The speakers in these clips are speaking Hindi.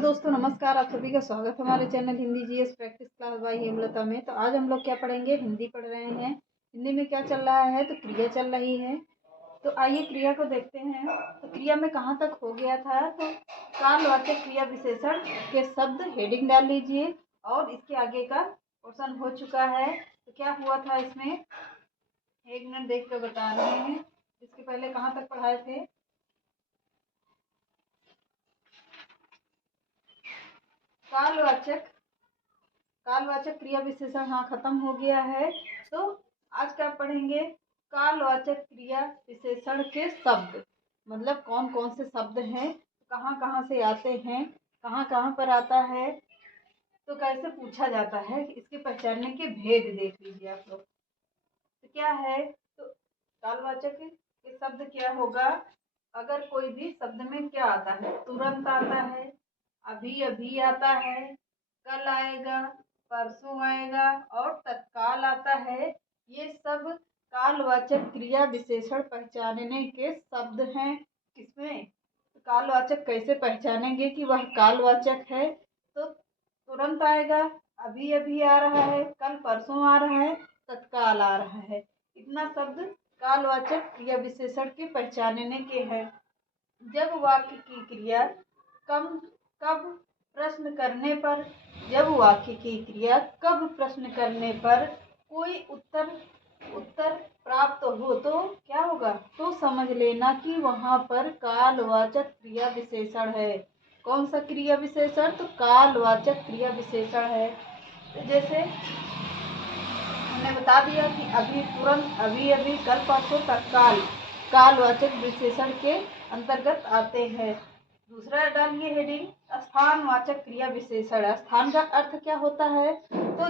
दोस्तों, नमस्कार। आप सभी का स्वागत है हमारे channel Hindi GS practice class by Hemlata में। तो आज हम लोग क्या पढ़ेंगे, हिंदी पढ़ रहे हैं। हिंदी में क्या चल रहा है, तो क्रिया चल रही है। तो आइए क्रिया को देखते हैं। तो क्रिया में कहाँ तक हो गया था, तो कालवाचक क्रिया विशेषण के शब्द हेडिंग डाल लीजिए और इसके आगे का पोर्शन हो चुका है। तो क्या हुआ था इसमें, एक मिनट देख कर बता रहे हैं। इसके पहले कहाँ तक पढ़ाए थे, कालवाचक क्रिया विशेषण, हाँ खत्म हो गया है। तो आज क्या पढ़ेंगे, कालवाचक क्रिया विशेषण के शब्द, मतलब कौन कौन से शब्द हैं, कहाँ कहाँ से आते हैं, कहाँ कहाँ पर आता है, तो कैसे पूछा जाता है, इसके पहचानने के भेद देख लीजिए आप लोग। तो क्या है, तो कालवाचक के शब्द क्या होगा, अगर कोई भी शब्द में क्या आता है, तुरंत आता है, अभी अभी आता है, कल आएगा, परसों आएगा और तत्काल आता है, ये सब कालवाचक क्रिया विशेषण पहचानने के शब्द हैं। किसमें, तो कालवाचक कैसे पहचानेंगे कि वह कालवाचक है, तो तुरंत आएगा, अभी अभी आ रहा है, कल परसों आ रहा है, तत्काल आ रहा है। इतना शब्द कालवाचक क्रिया विशेषण के पहचानने के हैं। जब वाक्य की क्रिया कब प्रश्न करने पर, जब वाक्य की क्रिया कब प्रश्न करने पर कोई उत्तर प्राप्त हो, तो क्या होगा, तो समझ लेना कि वहां पर कालवाचक क्रिया विशेषण है। कौन सा क्रिया विशेषण, तो कालवाचक क्रिया विशेषण है। तो जैसे हमने बता दिया कि अभी, तुरंत, अभी अभी, कल परसों, तत्काल कालवाचक विशेषण के अंतर्गत आते हैं। दूसरा डालिए हेडिंग, स्थानवाचक क्रिया विशेषण। स्थान का अर्थ क्या होता है, तो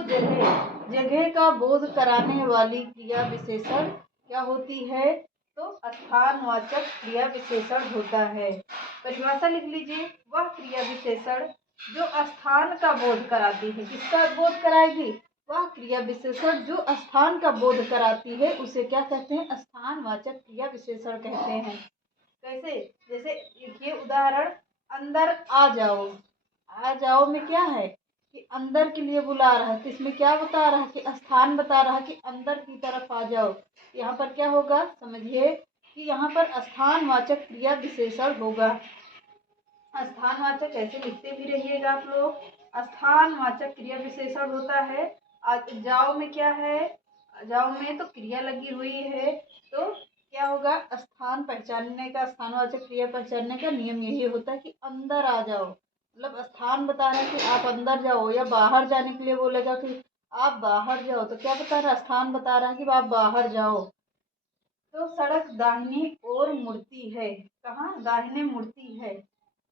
जगह का बोध कराने वाली क्रिया विशेषण क्या होती है, तो स्थानवाचक क्रिया विशेषण होता है। परिभाषा लिख लीजिए, वह क्रिया विशेषण जो स्थान का बोध कराती है। किसका बोध कराएगी, वह क्रिया विशेषण जो स्थान का बोध कराती है, उसे क्या कहते हैं, स्थानवाचक क्रिया विशेषण कहते हैं। कैसे, जैसे देखिए उदाहरण, अंदर आ जाओ। आ जाओ में क्या है कि अंदर के लिए बुला रहा है, तो इसमें क्या बता रहा है कि स्थान बता रहा है कि अंदर की तरफ आ जाओ। यहाँ पर क्या होगा, समझिए कि यहाँ पर स्थानवाचक क्रिया विशेषण होगा। स्थानवाचक ऐसे लिखते भी रहिएगा आप लोग। स्थानवाचक क्रिया विशेषण होता है। जाओ में क्या है, जाओ में तो क्रिया लगी हुई है, तो क्या होगा, स्थान पहचानने का, स्थानवाचक क्रिया पहचानने का नियम यही होता है कि अंदर आ जाओ, मतलब स्थान बता रहा है कि आप अंदर जाओ, या बाहर जाने के लिए बोलेगा कि आप बाहर जाओ, तो क्या बता रहा है, स्थान बता रहा है कि आप बाहर जाओ। तो सड़क दाहिनी ओर मुड़ती है, कहाँ, दाहिने मुड़ती है,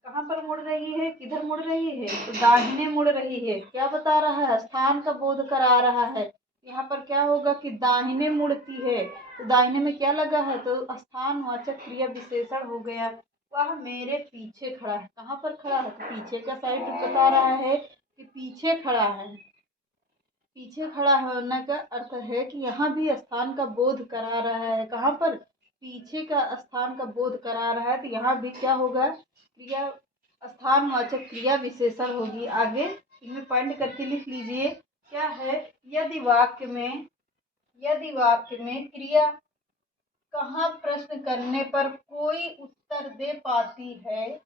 कहाँ पर मुड़ रही है, किधर मुड़ रही है, तो दाहिने मुड़ रही है। क्या बता रहा है, स्थान का बोध करा रहा है। यहाँ पर क्या होगा कि दाहिने मुड़ती है, तो दाहिने में क्या लगा है, तो स्थानवाचक क्रिया विशेषण हो गया। वह मेरे पीछे खड़ा है, कहाँ पर खड़ा है, तो पीछे का साइड बता रहा है कि पीछे खड़ा है। पीछे खड़ा होने का अर्थ है कि यहाँ भी स्थान का बोध करा रहा है। कहाँ पर, पीछे का स्थान का बोध करा रहा है, तो यहाँ भी क्या होगा, क्रिया स्थानवाचक क्रिया विशेषण होगी। आगे इनमें पॉइंट करके लिख लीजिए, क्या है, यदि वाक्य में क्रिया कहाँ प्रश्न करने पर कोई उत्तर दे पाती है,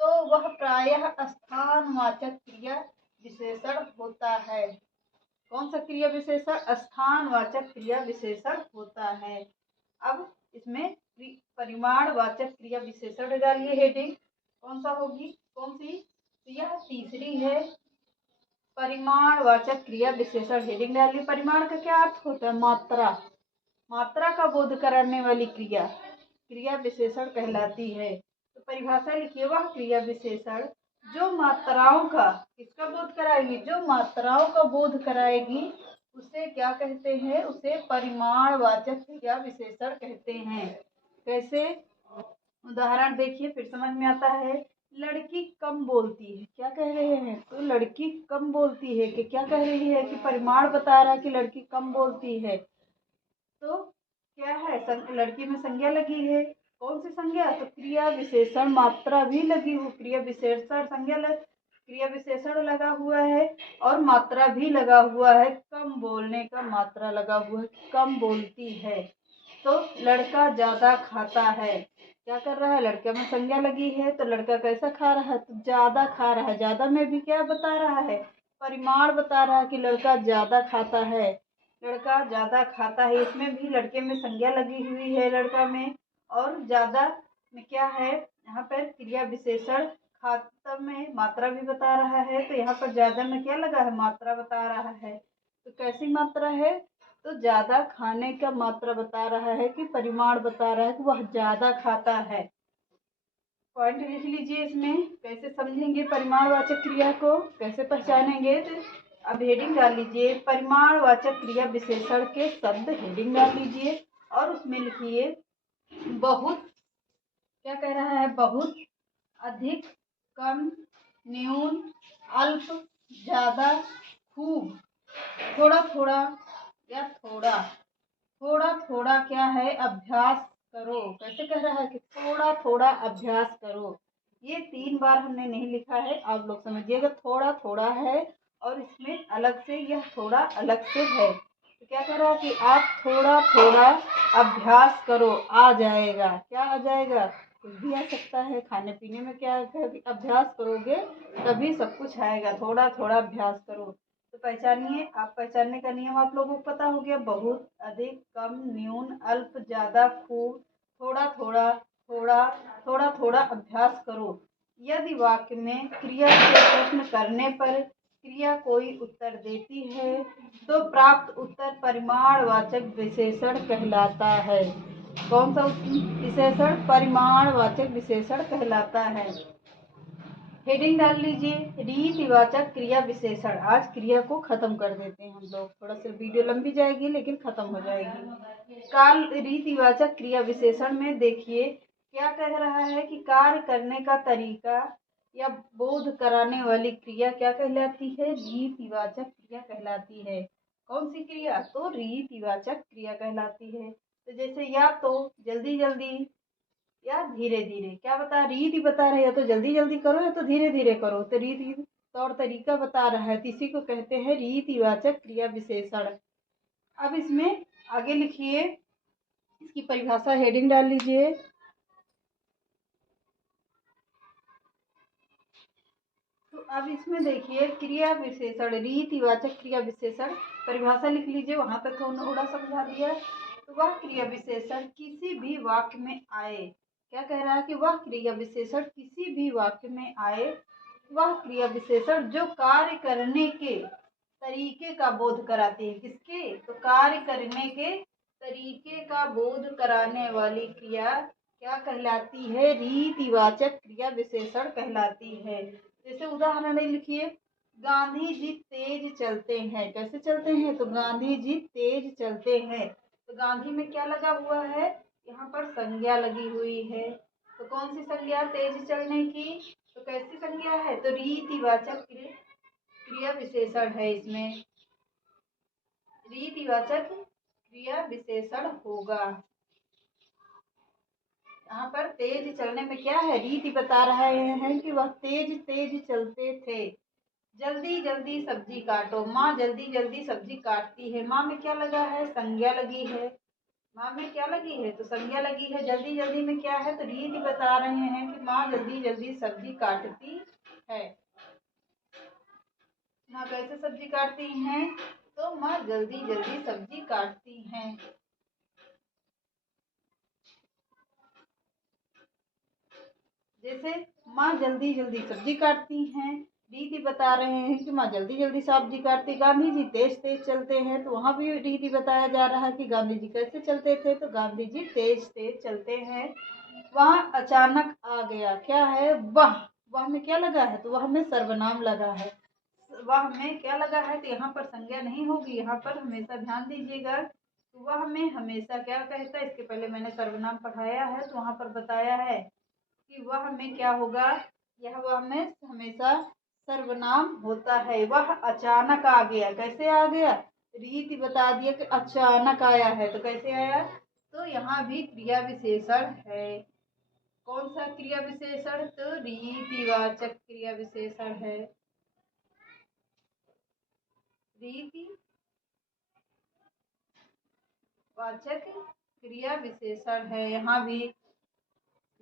तो वह प्रायः स्थानवाचक क्रिया विशेषण होता है। कौन सा क्रिया विशेषण, स्थानवाचक क्रिया विशेषण होता है। अब इसमें परिमाणवाचक क्रिया विशेषण डालिए हेडिंग, कौन सा होगी, कौन सी, तो यह तीसरी है, परिमाणवाचक क्रिया विशेषण। हेडिंग डालिए, परिमाण का क्या अर्थ होता है, मात्रा, मात्रा का बोध कराने वाली क्रिया विशेषण कहलाती है। तो परिभाषा लिखिए, वह क्रिया विशेषण जो मात्राओं का, किसका बोध कराएगी, जो मात्राओं का बोध कराएगी, उसे क्या कहते हैं, उसे परिमाणवाचक क्रिया विशेषण कहते हैं। कैसे, उदाहरण देखिए, फिर समझ में आता है। लड़की कम बोलती है, क्या कह रहे हैं, तो लड़की कम बोलती है, कि क्या कह रही है, कि परिमाण बता रहा है कि लड़की कम बोलती है। तो क्या है, लड़की में संज्ञा लगी है, कौन सी संज्ञा, तो क्रिया विशेषण, मात्रा भी लगी हुई, क्रिया विशेषण संज्ञा क्रिया विशेषण लगा हुआ है और मात्रा भी लगा हुआ है, कम बोलने का मात्रा लगा हुआ है, कम बोलती है। तो लड़का ज्यादा खाता है, क्या कर रहा है, लड़के में संज्ञा लगी है तो लड़का कैसा खा रहा है, तो ज्यादा खा रहा है। ज्यादा में भी क्या बता रहा है, परिमाण बता रहा है कि लड़का ज्यादा खाता है, लड़का ज्यादा खाता है। इसमें भी लड़के में संज्ञा लगी हुई है लड़का में, और ज्यादा में क्या है, यहाँ पर क्रिया विशेषण खाता में मात्रा भी बता रहा है, तो यहाँ पर ज्यादा में क्या लगा है, मात्रा बता रहा है। तो कैसी मात्रा है, तो ज्यादा खाने का मात्रा बता रहा है कि परिमाण बता रहा है कि वह ज्यादा खाता है। पॉइंट लिख लीजिए इसमें, कैसे समझेंगे परिमाणवाचक क्रिया को, कैसे पहचानेंगे। तो अब हेडिंग डाल लीजिए, परिमाणवाचक क्रिया विशेषण के शब्द, हेडिंग डाल लीजिए और उसमें लिखिए बहुत, क्या कह रहा है, बहुत, अधिक, कम, न्यून, अल्प, ज्यादा, खूब, थोड़ा थोड़ा या थोड़ा, थोड़ा थोड़ा क्या है, अभ्यास करो। कैसे कह रहा है कि थोड़ा थोड़ा अभ्यास करो। ये 3 बार हमने नहीं लिखा है, आप लोग समझिएगा। थोड़ा थोड़ा है और इसमें अलग से, यह थोड़ा अलग से है। तो क्या कह रहा है कि आप थोड़ा थोड़ा अभ्यास करो, आ जाएगा। क्या आ जाएगा, कुछ भी आ सकता है। खाने पीने में क्या है, अभ्यास करोगे तभी सब कुछ आएगा। थोड़ा थोड़ा अभ्यास करो। तो पहचानिए, आप पहचानने का नियम आप लोगों को पता हो गया। बहुत, अधिक, कम, न्यून, अल्प, ज्यादा, खूब, थोड़ा थोड़ा, थोड़ा थोड़ा थोड़ा अभ्यास करो। यदि वाक्य में क्रिया से प्रश्न करने पर क्रिया कोई उत्तर देती है तो प्राप्त उत्तर परिमाणवाचक विशेषण कहलाता है। कौन सा विशेषण, परिमाणवाचक विशेषण कहलाता है। हेडिंग डाल लीजिए, रीतिवाचक क्रिया विशेषण। आज क्रिया को खत्म कर देते हैं हम लोग, थोड़ा सा वीडियो लंबी जाएगी लेकिन खत्म हो जाएगी। काल रीतिवाचक क्रिया विशेषण में देखिए क्या कह रहा है कि कार्य करने का तरीका या बोध कराने वाली क्रिया क्या कहलाती है, रीतिवाचक क्रिया कहलाती है। कौन सी क्रिया, तो रीतिवाचक क्रिया कहलाती है। तो जैसे या तो जल्दी जल्दी या धीरे धीरे, क्या बता, रीति बता रहे, या तो जल्दी जल्दी करो या तो धीरे धीरे करो। तो रीति तौर तरीका बता रहा है, तो इसी को कहते हैं रीतिवाचक क्रिया विशेषण। अब इसमें आगे लिखिए, इसकी परिभाषा, हेडिंग डाल लीजिए। तो अब इसमें देखिए क्रिया विशेषण, रीतिवाचक क्रिया विशेषण, परिभाषा लिख लीजिए। वहां तक थोड़ा समझा दिया। तो वह क्रिया विशेषण किसी भी वाक्य में आए, क्या कह रहा है कि वह क्रिया विशेषण किसी भी वाक्य में आए, वह क्रिया विशेषण जो कार्य करने के तरीके का बोध कराती है। किसके, तो कार्य करने के तरीके का बोध कराने वाली क्रिया क्या कहलाती है, रीतिवाचक क्रिया विशेषण कहलाती है। जैसे उदाहरण लिखिए, गांधी जी तेज चलते हैं। कैसे चलते हैं, तो गांधी जी तेज चलते हैं। तो गांधी में क्या लगा हुआ है, यहाँ पर संज्ञा लगी हुई है। तो कौन सी संज्ञा, तेज चलने की। तो कैसी संज्ञा है, तो रीतिवाचक क्रिया विशेषण है। इसमें रीतिवाचक क्रिया विशेषण होगा। यहाँ पर तेज चलने में क्या है, रीति बता रहे हैं कि वह तेज तेज चलते थे। जल्दी जल्दी सब्जी काटो, माँ जल्दी जल्दी सब्जी काटती है। माँ में क्या लगा है, संज्ञा लगी है। माँ में क्या लगी है, तो संज्ञा लगी है। जल्दी जल्दी में क्या है, तो रीति बता रहे हैं कि माँ जल्दी जल्दी सब्जी काटती है। माँ कैसे सब्जी काटती हैं, तो माँ जल्दी जल्दी सब्जी काटती हैं। जैसे माँ जल्दी जल्दी सब्जी काटती हैं, रीति बता रहे हैं कि माँ जल्दी जल्दी सब्जी काटती। गांधी जी तेज तेज चलते हैं, तो वहाँ भी रीति बताया जा रहा है कि गांधी जी कैसे चलते थे, तो गांधी जी तेज तेज चलते हैं। वहाँ अचानक आ गया, क्या है, वह में क्या लगा है, तो वह में सर्वनाम लगा है। वह में क्या लगा है, तो यहाँ पर संज्ञा नहीं होगी। यहाँ पर हमेशा ध्यान दीजिएगा, तो वह में हमेशा क्या कहता है, इसके पहले मैंने सर्वनाम पढ़ाया है तो वहाँ पर बताया है कि वह में क्या होगा, यह वह में हमेशा सर्वनाम होता है। वह अचानक आ गया, कैसे आ गया, रीति बता दिया कि अचानक आया है, तो कैसे आया, तो यहाँ भी क्रिया विशेषण है। कौन सा क्रिया विशेषण? तो रीतिवाचक क्रिया विशेषण है। रीतिवाचक क्रिया विशेषण है यहाँ भी।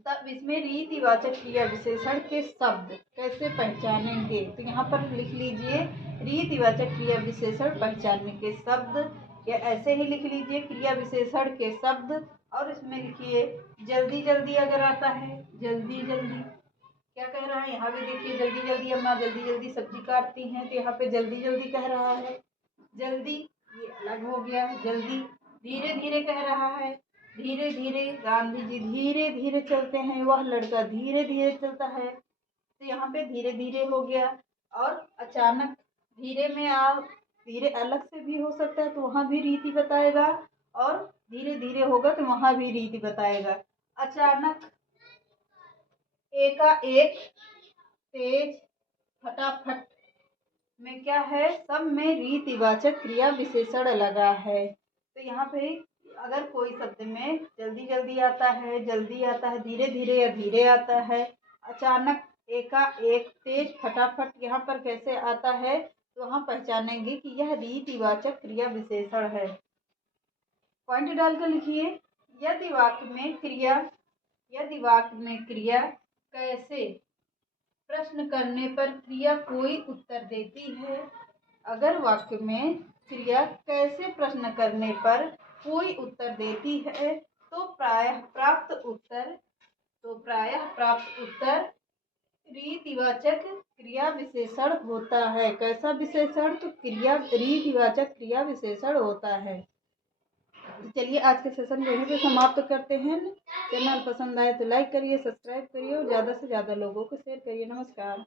तब इसमें रीतिवाचक क्रिया विशेषण के शब्द कैसे पहचानेंगे? तो यहाँ पर लिख लीजिए रीतिवाचक क्रिया विशेषण पहचानने के शब्द, या ऐसे ही लिख लीजिए क्रिया विशेषण के शब्द। और इसमें लिखिए जल्दी जल्दी अगर आता है, जल्दी जल्दी क्या कह रहा है? यहाँ भी देखिए जल्दी जल्दी, अम्मा जल्दी जल्दी सब्जी काटती हैं, तो यहाँ पे जल्दी जल्दी कह रहा है। जल्दी ये अलग हो गया, जल्दी। धीरे धीरे कह रहा है, धीरे धीरे। गांधी जी धीरे धीरे चलते हैं, वह लड़का धीरे धीरे चलता है, तो यहाँ पे धीरे धीरे हो गया। और अचानक, धीरे में आप धीरे अलग से भी हो सकता है, तो वहाँ भी रीति बताएगा, और धीरे धीरे होगा तो वहाँ भी रीति बताएगा। अचानक, एकाएक, तेज, फटाफट में क्या है? सब में रीतिवाचक क्रिया विशेषण लगा है। तो यहाँ पे अगर कोई शब्द में जल्दी जल्दी आता है, जल्दी आता है, धीरे धीरे या धीरे आता है, अचानक, एकाएक, तेज, फटाफट, यहाँ पर कैसे आता है? तो वहाँ पहचानेंगे कि यह रीतिवाचक क्रिया विशेषण है। पॉइंट डालकर लिखिए यदि वाक्य में क्रिया कैसे प्रश्न करने पर क्रिया कोई उत्तर देती है। अगर वाक्य में क्रिया कैसे प्रश्न करने पर कोई उत्तर देती है तो प्रायः प्राप्त उत्तर रीतिवाचक क्रिया विशेषण होता है। कैसा विशेषण? तो रीतिवाचक क्रिया विशेषण होता है। चलिए आज के सेशन को यहीं पे समाप्त करते हैं। चैनल पसंद आए तो लाइक करिए, सब्सक्राइब करिए और ज़्यादा से ज़्यादा लोगों को शेयर करिए। नमस्कार।